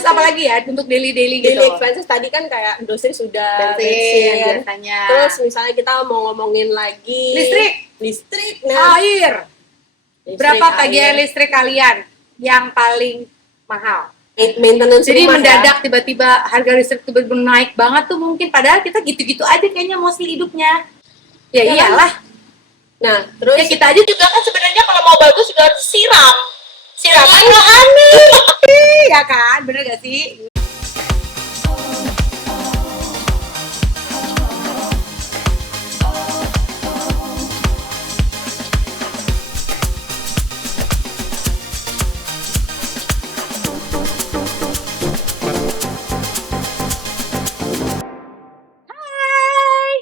Terus apalagi ya untuk daily gitu? Daily expenses tadi kan kayak grocery sudah, bensin biasanya. Terus misalnya kita mau ngomongin lagi listrik, nah. Berapa tagihan listrik kalian yang paling mahal? Maintenance jadi rumah mendadak tiba-tiba harga listrik tiba-tiba naik banget tuh, mungkin padahal kita gitu-gitu aja kayaknya mostly hidupnya. Ya iyalah. Nah, terus ya kita aja juga kan sebenarnya kalau mau bagus juga harus siraman rohani. Ya kan, bener gak sih?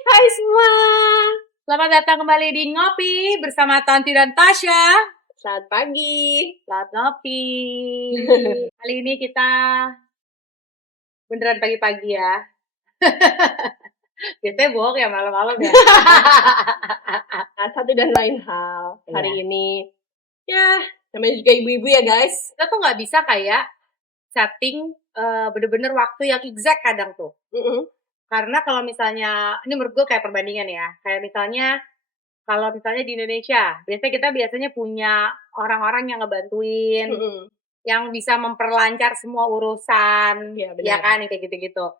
Hai semua. Selamat datang kembali di Ngopi bersama Tanti dan Tasya. Selamat pagi. Selamat ngopi. Kali ini kita beneran pagi-pagi ya. Biasanya bohong ya malam-malam ya. Satu dan lain hal. Hari ini ya namanya juga ibu-ibu ya guys. Kita tuh nggak bisa kayak setting bener-bener waktu yang exact kadang tuh. Karena kalau misalnya, ini menurut gue kayak perbandingan ya. Kayak misalnya, kalau misalnya di Indonesia, kita biasanya punya orang-orang yang ngebantuin, yang bisa memperlancar semua urusan, ya kan, kayak gitu-gitu.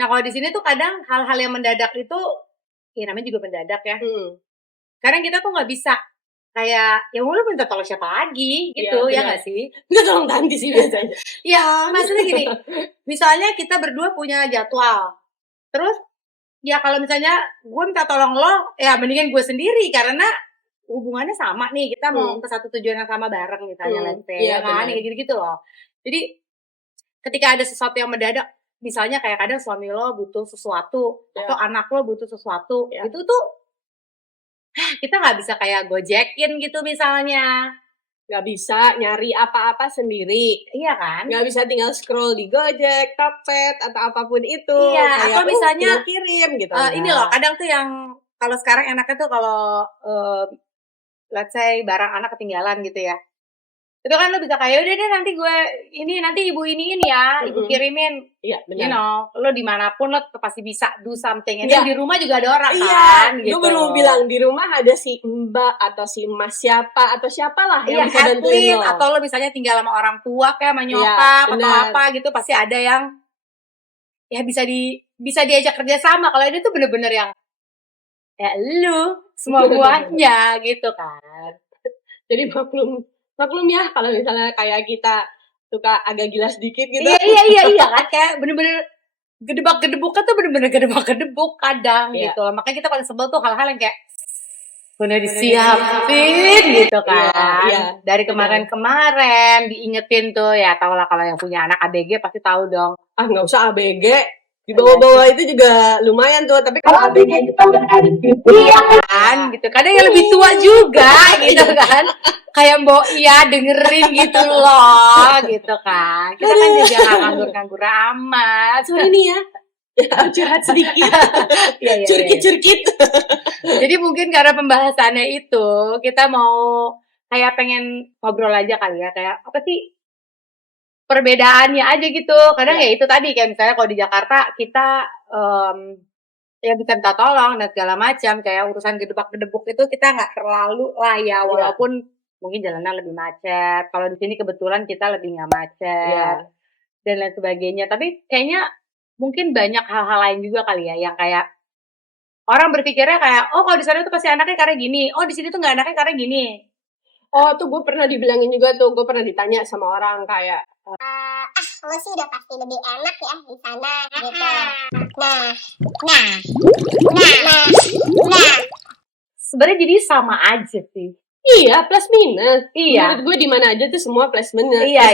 Nah kalau di sini tuh kadang hal-hal yang mendadak itu, ya namanya juga mendadak ya. Kadang kita tuh nggak bisa kayak, ya lu minta tolong siapa lagi gitu, ya nggak sih? Nggak tolong Tanti sih biasanya. Ya maksudnya gini, misalnya kita berdua punya jadwal, terus ya kalau misalnya gue minta tolong lo, ya mendingan gue sendiri karena hubungannya sama nih, kita mau ke satu tujuan yang sama bareng misalnya, ya kan, kayak gitu-gitu loh. Jadi ketika ada sesuatu yang mendadak, misalnya kayak kadang suami lo butuh sesuatu atau anak lo butuh sesuatu, itu tuh kita nggak bisa kayak gojekin gitu misalnya. Nggak bisa nyari apa-apa sendiri, iya kan? Nggak bisa tinggal scroll di Gojek, Tokped atau apapun itu. Iya, kayak, atau misalnya kirim gitu. Ini loh, kadang tuh yang kalau sekarang enaknya tuh kalau let's say barang anak ketinggalan gitu ya. Itu kan lo bisa kayak udah deh nanti ibu iniin ya, ibu kirimin. Iya, benar. You know, lo dimanapun lo pasti bisa do something. Di rumah juga ada orang kan. Gue baru bilang di rumah ada si mbak atau si mas siapa atau siapalah yang bisa bantuin lo. Atau lo misalnya tinggal sama orang tua kayak sama nyokap atau apa gitu, pasti ada yang ya bisa diajak kerja sama. Kalau ini tuh bener-bener yang ya lu semua buahnya gitu kan. Jadi maklum ya kalau misalnya kayak kita suka agak gila sedikit gitu. Iya kan, kayak bener-bener gedebak-gedebuk tuh bener-bener gedebak-gedebuk kadang gitu. Makanya kita paling sebel tuh hal-hal yang kayak udah disiapin gitu kan. Dari kemarin diingetin tuh, ya tau lah kalau yang punya anak ABG pasti tahu dong. Nggak usah ABG, di bawah-bawah itu juga lumayan tuh, tapi kalau ABG itu kan gitu. Kadang yang lebih tua juga gitu kan. Kayak mbok dengerin gitu loh gitu kan. Kita kan juga gak nganggur-nganggur amat. Sorry nih ya curhat sedikit. Curkit. Jadi mungkin karena pembahasannya itu, kita mau kayak pengen ngobrol aja kali ya, kayak apa sih perbedaannya aja gitu. Kadang ya itu tadi, kayak misalnya kalau di Jakarta kita ya bisa minta tolong dan segala macam, kayak urusan gedebak-gedebuk itu kita nggak terlalu lah ya, walaupun mungkin jalanan lebih macet. Kalau di sini kebetulan kita lebih nggak macet dan lain sebagainya. Tapi kayaknya mungkin banyak hal-hal lain juga kali ya, yang kayak orang berpikirnya kayak, oh kalau di sana tuh pasti anaknya karena gini, oh di sini tuh nggak anaknya karena gini. Oh tuh gue pernah dibilangin juga tuh, gue pernah ditanya sama orang kayak, lo sih udah pasti lebih enak ya di sana gitu. Nah. Sebenarnya jadi sama aja sih. Iya, plus minus. Iya. Menurut gue di mana aja tuh semua plus minus. Iya,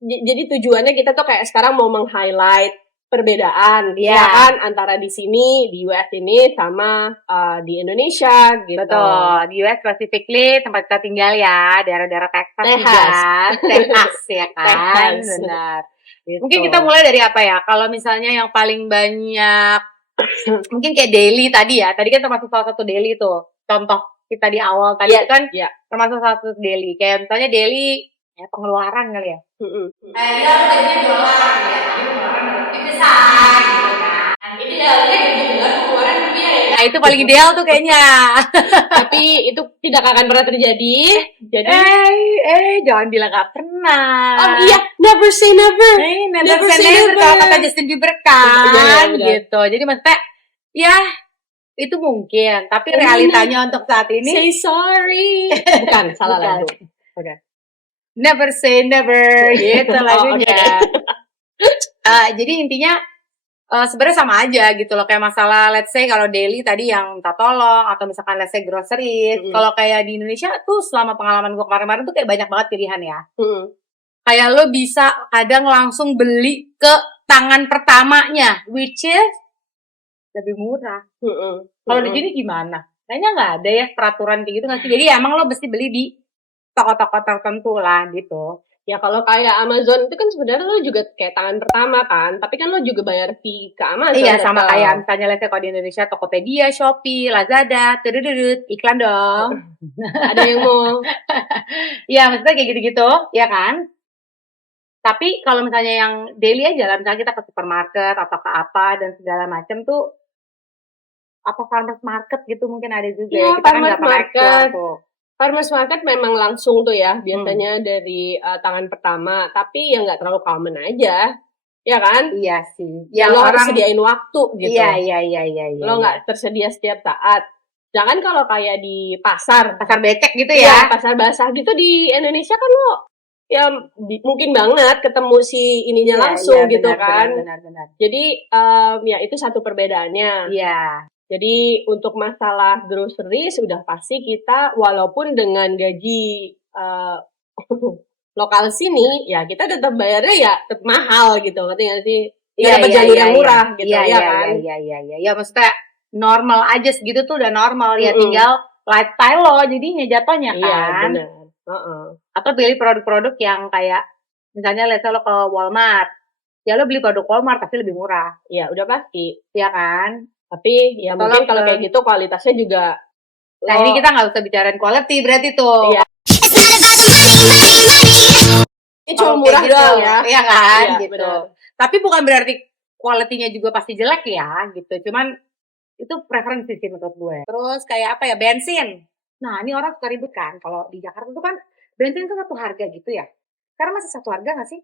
jadi tujuannya kita tuh kayak sekarang mau meng-highlight perbedaan ya kan antara di sini di US ini sama di Indonesia gitu. Betul. Di US specifically tempat kita tinggal ya, daerah-daerah Texas ya kan. Benar. Gitu. Mungkin kita mulai dari apa ya? Kalau misalnya yang paling banyak mungkin kayak daily tadi ya. Tadi kan termasuk salah satu daily tuh. Contoh kita di awal tadi kan termasuk salah satu daily. Kayak misalnya daily Ya, pengeluaran kali ya. Dia gajinya dolar ya, tapi pengeluaran lebih besar gitu kan. Ini dalamnya juga pengeluaran rupiah ya. Nah, itu paling ideal tuh kayaknya. Tapi itu tidak akan pernah terjadi. Jadi Jangan bilang gak pernah. oh iya, never say never. Never Never say say never never. kalau kata Justin Bieber kan, Iya, benar. gitu. Jadi maksudnya, ya itu mungkin. Tapi Oh, realitanya untuk saat ini, Say sorry. Bukan, salah Bukan. lagu. never say never, gitu Oh, lagunya. Jadi intinya sebenarnya sama aja gitu loh, kayak masalah let's say kalau daily tadi yang minta tolong atau misalkan let's say groceries. Kalau kayak di Indonesia tuh selama pengalaman gue kemarin-kemarin tuh kayak banyak banget pilihan ya. Kayak lo bisa kadang langsung beli ke tangan pertamanya, which is lebih murah. Kalau di sini gimana? Kayaknya nggak ada ya peraturan kayak gitu nggak sih? Jadi emang lo mesti beli di toko-toko tertentu lah gitu. Ya kalau kayak Amazon itu kan sebenarnya lo juga kayak tangan pertama kan, tapi kan lo juga bayar fee ke Amazon. Iya, sama tetap. kayak misalnya let's say kalau di Indonesia Tokopedia, Shopee, Lazada, iklan dong. Ada yang mau Iya, maksudnya kayak gitu-gitu, ya kan? Tapi kalau misalnya yang daily aja lah, misalnya kita ke supermarket atau ke apa dan segala macam tuh, apa farmers market gitu mungkin ada juga. Iya, Kita kan nggak farmers pernah explore market. tuh. Farmers market memang langsung tuh ya, biasanya dari tangan pertama, tapi ya nggak terlalu common aja, ya kan? Iya sih. Ya, Yang lo harus orang sediain waktu gitu. Iya. Lo nggak tersedia setiap saat. Jangan kalau kayak di pasar becek gitu ya, ya. pasar basah gitu di Indonesia kan lo ya mungkin banget ketemu si ininya Iya, langsung iya, gitu benar, kan. Benar. Jadi ya itu satu perbedaannya. Iya. Jadi untuk masalah grocery sudah pasti kita walaupun dengan gaji lokal sini ya kita tetap bayarnya ya tetap mahal gitu, ngerti nggak sih? Nggak dapat jalur yang murah gitu ya kan? Iya. Ya maksudnya normal aja segitu tuh udah normal ya, Mm-mm. tinggal lifestyle lo jadinya jatuhnya Iya kan. benar. Atau beli produk-produk yang kayak misalnya let's say lo ke Walmart, ya lo beli produk Walmart tapi lebih murah, Ya udah pasti. ya kan? Tapi ya Kalau mungkin kalau ke- kayak gitu kualitasnya juga. Nah ini kita nggak usah bicarain quality berarti tuh. Iya. Ini cuma Kalau murah kayak gitu, doang ya. Iya kan, Iya, gitu. benar. Tapi bukan berarti quality-nya juga pasti jelek ya, gitu. Cuman itu preferensi sih menurut gue. Terus kayak apa ya, bensin. Nah ini orang suka ribut kan, kalau di Jakarta tuh kan bensin itu satu harga gitu ya. Sekarang masih satu harga nggak sih?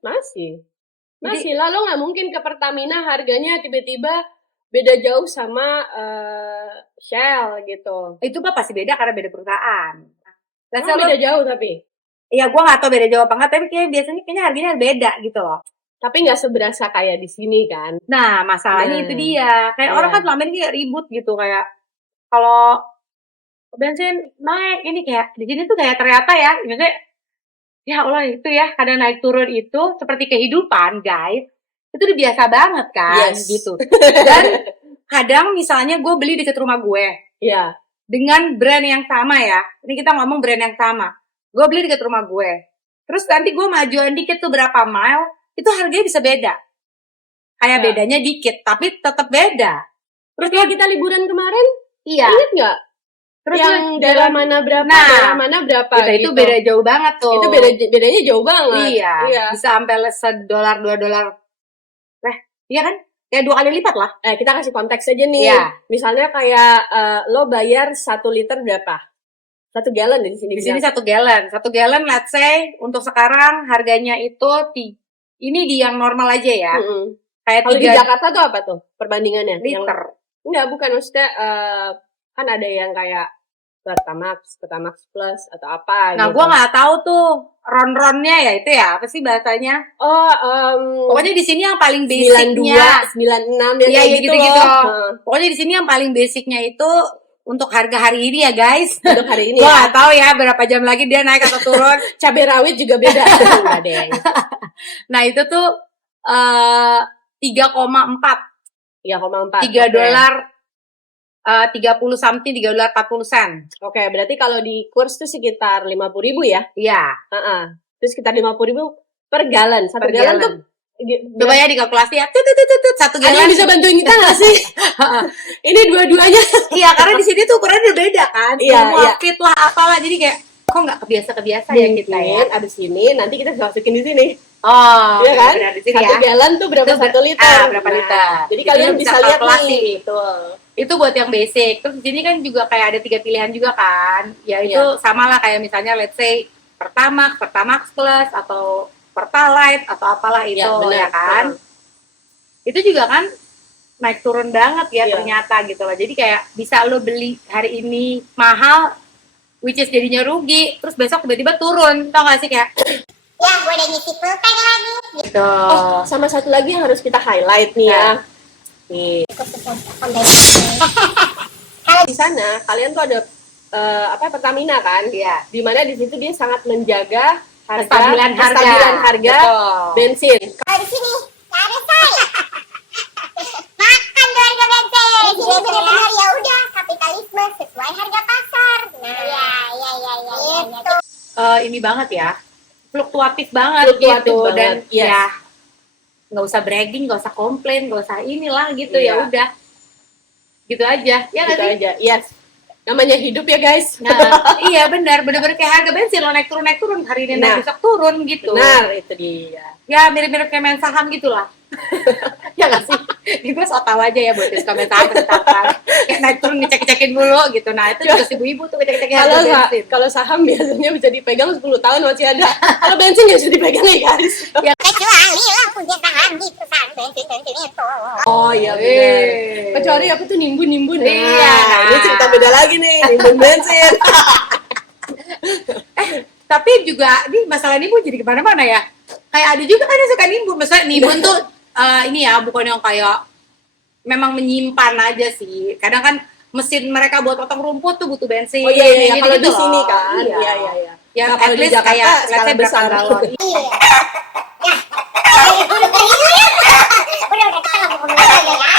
Masih lah, lo nggak mungkin ke Pertamina harganya tiba-tiba beda jauh sama Shell gitu. Itu mah pasti beda karena beda perusahaan. Let's say Emang lo- beda jauh tapi Iya, gue nggak tahu beda jauh apa nggak, tapi biasanya harganya beda gitu loh. nggak seberasa kayak di sini kan. Nah, masalahnya Nah, itu dia. Kayak iya. orang kan selama ini kayak ribut gitu, kayak kalau bensin naik ini kayak di sini tuh kayak ternyata ya, maksudnya ya Allah itu ya kadang naik turun itu seperti kehidupan guys. Itu udah biasa banget kan, Yes. gitu. Dan kadang misalnya gue beli dekat rumah gue Iya. dengan brand yang sama ya. Ini kita ngomong brand yang sama. Gue beli dekat rumah gue. Terus nanti gue majuan dikit tuh berapa mile, itu harganya bisa beda. Kayak Ya. bedanya dikit, tapi tetap beda. Terus kalau kita liburan kemarin, Iya. inget nggak? Terus yang lu daerah jalan- mana berapa, Nah, daerah mana berapa itu gitu. beda jauh banget tuh. Itu bedanya jauh banget. Iya. Bisa sampai $1, $2. Iya kan? Kayak 2 kali lipat lah. Kita kasih konteks aja nih. Iya. Misalnya kayak lo bayar 1 liter berapa? 1 galon di sini. Di sini 1 galon. 1 galon let's say untuk sekarang harganya itu ini di yang normal aja ya. Kayak Kalau di 3 Jakarta tuh apa tuh perbandingannya? liter. Enggak, bukan, maksudnya kan ada yang kayak Pertamax Plus atau apa Nah, gitu. gua nggak tahu tuh ron-ronnya ya itu ya apa sih bahasanya? Pokoknya di sini yang paling 92, basicnya, 96 ya Iya, kayak iya, gitu gitu-gitu. loh. pokoknya di sini yang paling basicnya itu untuk harga hari ini ya guys. Untuk hari ini Gua ya. nggak tahu ya berapa jam lagi dia naik atau turun. Cabai rawit juga beda. Enggak deh. Nah itu tuh 3,4 3,4. $3 30 something $3.40. Oke, berarti kalau di kurs tuh sekitar 50.000 ya. Iya, Terus sekitar 50.000 per galon. Satu per galon galon. tuh Coba ya dikalkulasi ya. Tut, 1 ada yang galon. bisa bantuin kita nggak sih? Ini dua-duanya. Iya, karena di sini tuh ukurannya udah beda kan. Iya, Semua iya. fit lah apalah. Jadi kayak kok nggak kebiasa ya kita ya. Mungkin abis ini nanti kita bisa masukin di sini. Oh, Iya kan? benar, di sini Satu ya. galon tuh berapa Itu satu liter? berapa liter. Jadi Itu kalian bisa bisa lihat kalkulasi. nih. Betul. Itu buat yang basic. Terus di sini kan juga kayak ada 3 pilihan juga kan. Ya itu Iya. sama lah kayak misalnya let's say Pertamax Plus atau Pertalite atau apalah itu Iya, benar. ya kan. Itu juga kan naik turun banget ya Iya. ternyata gitu loh. Jadi kayak bisa lo beli hari ini mahal which is jadinya rugi, terus besok tiba-tiba turun. Tau gak sih kayak Ya, gue udah ngisi pulpen lagi. gitu. Oh, sama satu lagi yang harus kita highlight nih ya. Nih, kalau di sana kalian tuh ada Pertamina kan? Iya. Dimana di situ dia sangat menjaga Kestabilan harga. harga Betul. bensin. Kalau di sini, gak ada say. Makan tuh harga bensin. Di sini benar-benar ya udah kapitalisme sesuai harga pasar. Nah, gitu. Ini banget ya, fluktuatif banget Fluktuatif gitu banget, dan yes. ya nggak usah bragging, nggak usah komplain, nggak usah inilah gitu Iya. ya udah gitu aja ya nggak Gitu sih? aja. Yes. Namanya hidup ya guys. Nah, iya benar-benar kayak harga bensin lo naik turun hari ini Nah. naik besok turun gitu. Benar, itu dia. Ya mirip-mirip kayak main saham gitulah. Ya nggak sih? Ini gue so tau aja ya buat suka main saham kesempatan. Kayak naik turun ngecek-ngecekin dulu gitu. Nah itu juga ibu-ibu tuh ngecek-ngecekin harga bensin. Kalau saham biasanya bisa dipegang 10 tahun masih ada. Kalau bensin nggak bisa dipegang ya guys. Kecuali lo punya saham di perusahaan bensin itu. Oh iya benar. Kecuali apa tuh nimbun. Nah, Iya. ini cerita beda lagi nih, nimbun bensin. Tapi juga ini masalah nimbun jadi kemana-mana ya. Kayak ada juga kan yang suka nimbun. Maksudnya nimbun tuh ini ya bukan yang kayak memang menyimpan aja sih. Kadang kan mesin mereka buat potong rumput tuh butuh bensin. Oh iya, gitu-gitu kalau di loh. sini kan. Iya. Iya. Ya Nah, at kalau di least Jakarta kayak skala let's say berapa besar. galon. Iya. Udah kita nggak mau ngomong lagi ya.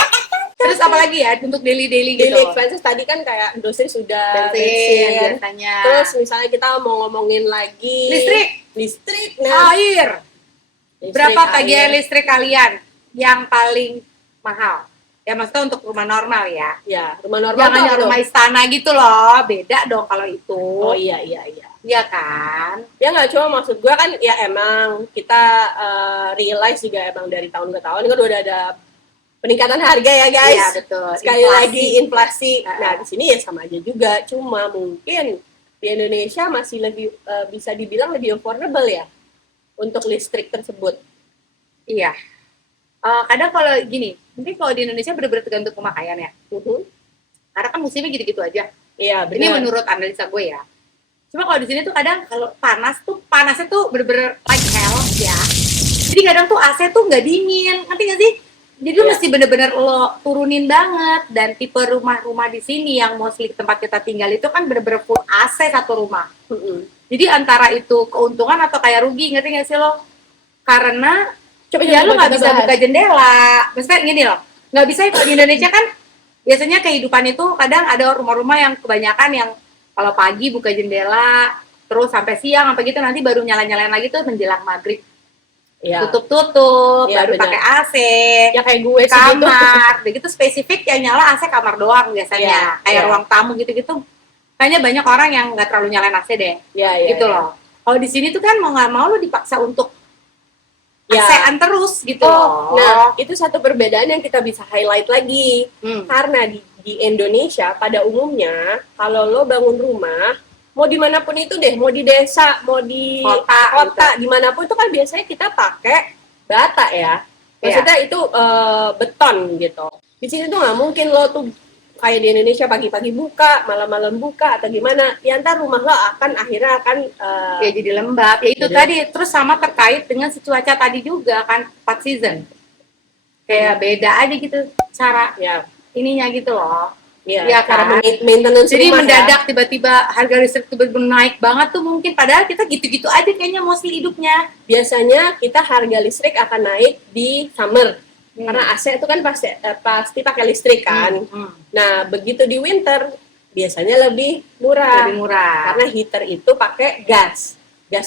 Terus apalagi ya untuk daily Daily gitu. expenses tadi kan kayak dosis sudah Bensin biasanya. Terus misalnya kita mau ngomongin lagi listrik, nah air. listrik, Berapa air. tagihan listrik kalian yang paling mahal? Ya maksudnya untuk rumah normal ya. Ya, rumah normal Jangan tuh yang apa rumah tuh? istana gitu loh, beda dong kalau itu. Oh iya. Iya kan? Ya nggak cuma maksud gue kan ya emang kita realize juga emang dari tahun ke tahun kan udah ada peningkatan harga ya guys. Iya betul. Sekali lagi inflasi. Heeh. Nah di sini ya sama aja juga. Cuma mungkin di Indonesia masih lebih bisa dibilang lebih affordable ya untuk listrik tersebut. Iya. Kadang kalau gini, mungkin kalau di Indonesia benar-benar tergantung pemakaian ya. Karena kan musimnya gitu-gitu aja. Iya benar. Ini menurut analisa gue ya. Cuma kalau di sini tuh kadang kalau panasnya tuh bener-bener like hell ya. Jadi kadang tuh AC tuh nggak dingin, ngerti nggak sih? Jadi lu Iya. mesti bener-bener lo turunin banget. Dan tipe rumah-rumah di sini yang mostly tempat kita tinggal itu kan bener-bener full AC satu rumah. Jadi antara itu keuntungan atau kayak rugi, ngerti nggak sih lo? Karena ya lo nggak bisa buka jendela. Maksudnya gini loh, nggak bisa kalau di Indonesia kan biasanya kehidupan itu kadang ada rumah-rumah yang kebanyakan yang kalau pagi buka jendela terus sampai siang apa gitu nanti baru nyala-nyalain lagi tuh menjelang maghrib. Iya. Tutup Iya, baru benar. pakai AC. Ya kayak gue sih gitu. Kamar, begitu spesifik yang nyala AC kamar doang biasanya. Iya, Kayak iya. ruang tamu gitu-gitu. Kayaknya banyak orang yang nggak terlalu nyalain AC deh. Iya. Gitu loh. Kalau di sini tuh kan mau nggak mau lo dipaksa untuk Ya. AC-an terus gitu Oh, loh. nah itu satu perbedaan yang kita bisa highlight lagi. Hmm. Karena di Indonesia pada umumnya kalau lo bangun rumah mau dimanapun itu deh, mau di desa, mau di Kota, dimanapun itu kan biasanya kita pakai bata ya. Maksudnya itu beton gitu. Di sini tuh nggak mungkin lo tuh kayak di Indonesia pagi-pagi buka, malam-malam buka atau gimana. Ya ntar rumah lo akhirnya akan Ya jadi lembab. Ya itu Jadi- tadi terus sama terkait dengan si cuaca tadi juga kan 4 season. Kayak beda aja gitu cara ya ininya gitu loh. ya kan? cara maintenance Jadi rumah mendadak tiba-tiba harga listrik tiba-tiba naik banget tuh mungkin padahal kita gitu-gitu aja kayaknya mostly hidupnya. Biasanya kita harga listrik akan naik di summer karena AC itu kan pasti pakai listrik kan. Nah begitu di winter biasanya lebih murah Lebih murah. karena heater itu pakai gas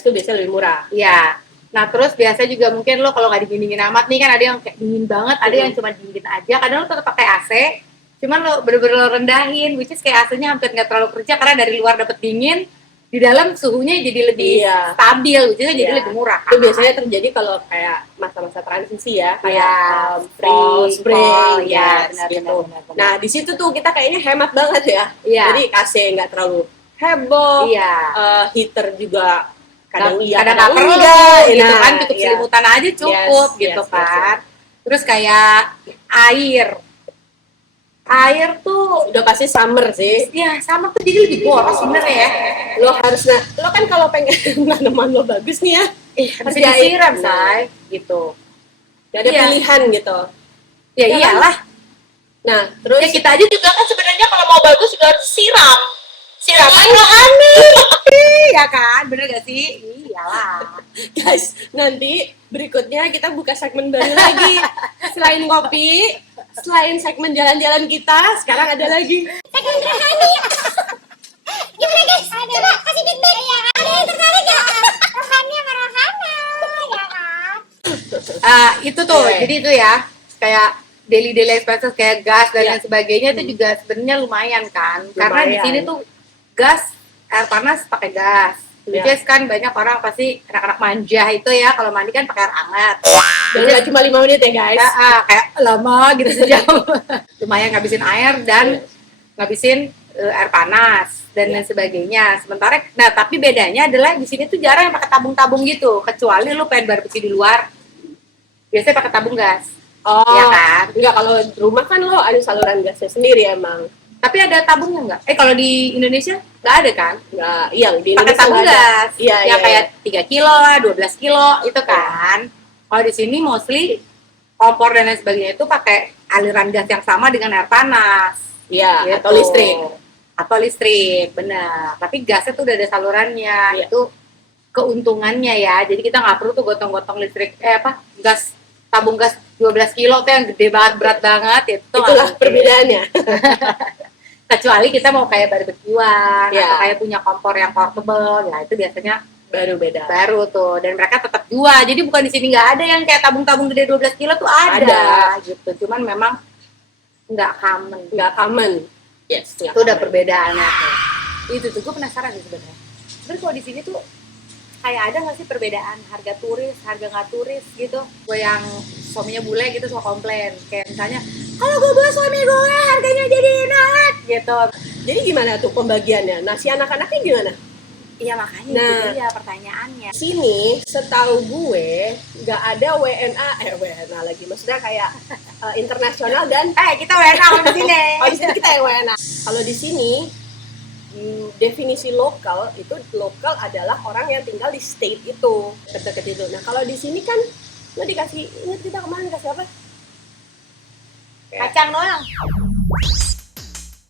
tuh biasanya lebih murah. Iya. Nah terus biasa juga mungkin lo kalau nggak dingin amat nih kan ada yang kayak dingin banget, ada yang cuma dingin aja. Kadang lo tetap pakai AC, cuman lo bener-bener lo rendahin, which is kayak AC-nya hampir nggak terlalu kerja karena dari luar dapet dingin, di di dalam suhunya jadi lebih Iya. stabil, jadi Iya. lebih murah. Itu biasanya terjadi kalau kayak masa-masa transisi ya, kayak Iya, fall, spring, fall, ya, yes, benar, gitu. benar. Nah, di situ tuh kita kayaknya hemat banget ya. Iya. Jadi AC nggak terlalu heboh, Iya. heater juga kadang iya, kadang nggak perlu enggak, gitu nah, kan, cukup iya. selimutan aja cukup Yes, gitu yes, kan. Terus kayak air tuh Udah pasti summer sih. ya sama tuh jadi lebih boros sebenarnya ya. Lo harus lo kan kalau pengen tanaman lo bagus nih ya, Bisa kerjain. disiram, Nah. say, gitu. Gak ada Iya. pilihan gitu. Ya Ya kan? iyalah. Nah, terus Ya kita aja juga kan sebenarnya kalau mau bagus juga harus siram. Siraman rohani. Ya kan, bener gak sih? Iyalah. guys, nanti berikutnya kita buka segmen baru lagi. Selain ngopi, selain segmen jalan-jalan kita, sekarang ada lagi Segmen rohani. Gimana guys? Coba kasih feedback ya. Ada yang tertarik gak? Rohani sama rohana, ya kan? Itu tuh, Iya. jadi itu ya kayak daily expenses kayak gas dan Iya. lain sebagainya itu juga sebenarnya lumayan kan. Karena di Lumayan. sini tuh gas air panas pakai gas. Iya. Which is kan banyak orang pasti anak-anak manja itu ya kalau mandi kan pakai air hangat. dan nggak cuma 5 menit ya guys. Kayak lama gitu sejam. Lumayan ngabisin air dan ngabisin air panas dan lain sebagainya. Sementara nah tapi bedanya adalah di sini tuh jarang yang pakai tabung-tabung gitu, kecuali lu pengen barbeque di luar. Biasanya pakai tabung gas. Oh, Iya kan? enggak, kalau di rumah kan lo ada saluran gasnya sendiri emang. Tapi ada tabungnya nggak? Kalau di Indonesia nggak ada kan? Enggak, iya di Pakai Indonesia tabung nggak ada. gas. Iya, Yang iya, kayak 3 kilo lah, 12 kilo itu kan. Kalau di sini mostly kompor dan lain sebagainya itu pakai aliran gas yang sama dengan air panas. Iya, Gitu. atau listrik. Atau listrik, benar. Tapi gasnya tuh udah ada salurannya. Iya. Itu keuntungannya ya. Jadi kita nggak perlu tuh gotong-gotong listrik, gas, tabung gas 12 kilo tuh yang gede banget, berat banget. Itu nggak Itulah mungkin. perbedaannya. Kecuali kita mau kayak barbekyuan Iya. atau kayak punya kompor yang portable, ya itu biasanya Baru beda. baru tuh. Dan mereka tetap jual. Jadi bukan di sini nggak ada yang kayak tabung-tabung gede 12 kilo tuh ada. Gitu. Cuman memang nggak common. Nggak common. Yes, nggak Itu udah common. perbedaannya tuh. Itu tuh gue penasaran sih sebenarnya. Sebenarnya kalau di sini tuh kayak ada nggak sih perbedaan harga turis, harga nggak turis gitu? Gue yang suaminya bule gitu suka komplain. Kayak misalnya, kalau gue bawa suami gue harganya jadi naik gitu. Jadi gimana tuh pembagiannya? Nah, si anak-anaknya gimana? Iya makanya Nah. itu dia pertanyaannya. Sini, setahu gue, nggak ada WNA lagi. Maksudnya kayak internasional dan Kita WNA di sini. oh, di sini kita yang WNA. Kalau di sini, definisi lokal itu lokal adalah orang yang tinggal di state itu, dekat itu. Nah, kalau di sini kan lo dikasih, ingat kita kemarin dikasih apa? Kacang doang.